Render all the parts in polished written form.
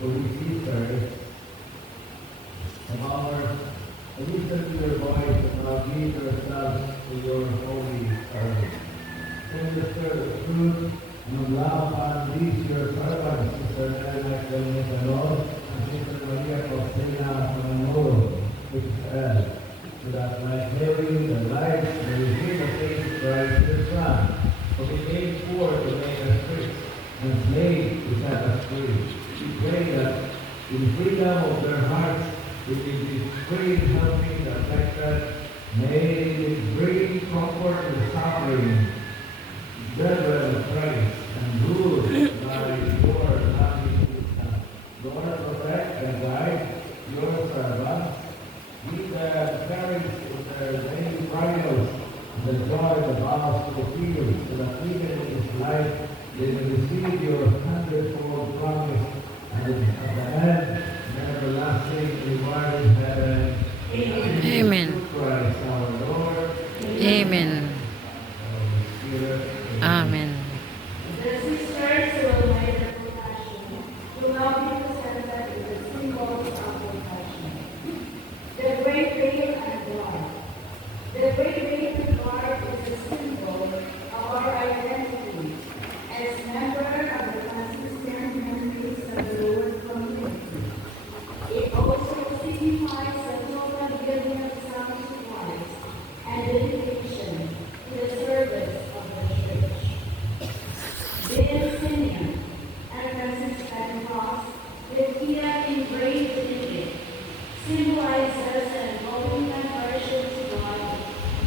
to receive service. And our listen to your voice and now give yourselves to your holy service. Send the spirit of truth and love upon these your servants, Sister Elena Calor and Sister Maria Costina Manolo, which is so that by hearing the light, they will hear the faith Christ his Son, for he came forth to make us free, and slave to set us free. We pray that in freedom of their hearts, it will be free helping the afflicted. May it bring comfort to the suffering, brethren of Christ, and rule by your loving wisdom. Lord, protect and guide your servants. Give the parents in their daily trials the joy of the vows to fulfill, so that even in this life they will receive your hundredfold promise, and at the end, an everlasting reward in heaven. Amen. Christ our Lord. Amen. Amen. The sisters will make the compassion, will now be presented with the symbols of compassion. The great veil and blood. The great veil and blood is a symbol of our identity as members of the consistent members of the Lord community. It also signifies the total giving of sacrifice and dedication to the service of the church. The insignia and Franciscan cross with Kia engraved in it symbolizes an involving worship to God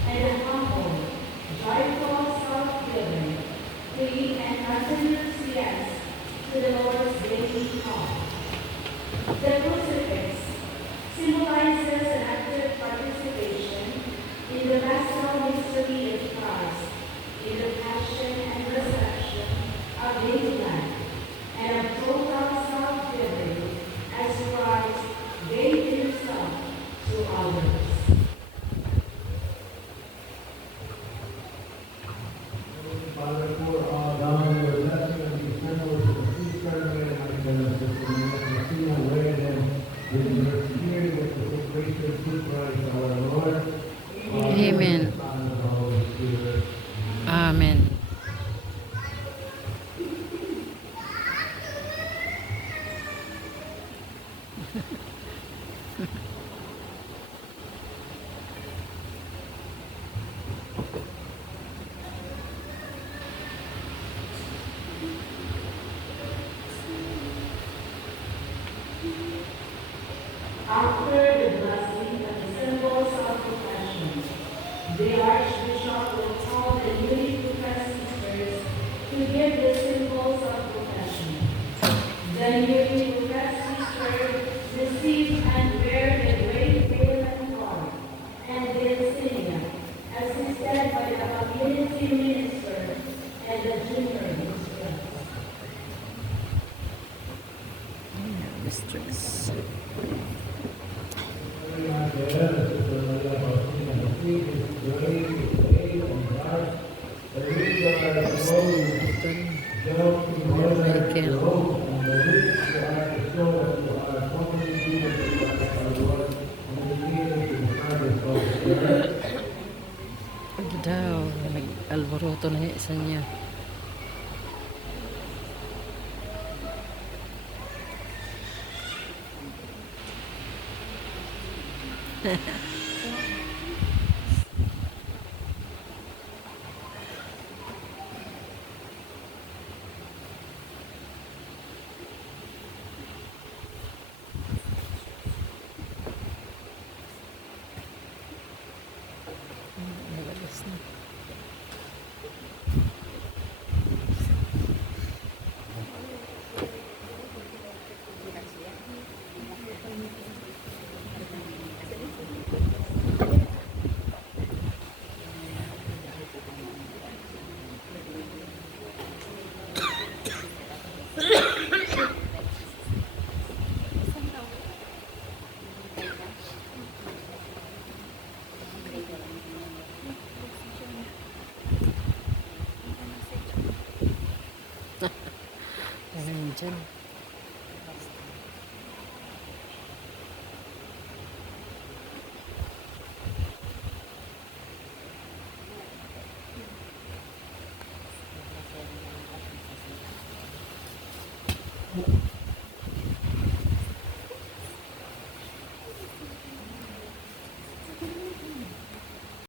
and a humble, joyful self-giving, free and continuous yes to the Lord's daily call. The crucifix symbolizes an active participation in the pastoral mystery of Christ, in the passion and reception of daily life, and of total self-giving as Christ gave himself to others. Father, pour all down your blessing on these members of the sister, and Christina, wear them with your spirit, with the sacred to Christ our Lord. Amen. Son, and Holy Spirit. Amen. After the blessing of the symbols of profession, the Archbishop will call the newly professed sisters to give the symbols of profession. The newly professed sisters receive and wear the great veil and cord and the insignia, assisted by the community minister and the junior minister. Mistress. Pagi daw, nag-alboroto na yung isa niya. Nalagas na. Ayan dyan.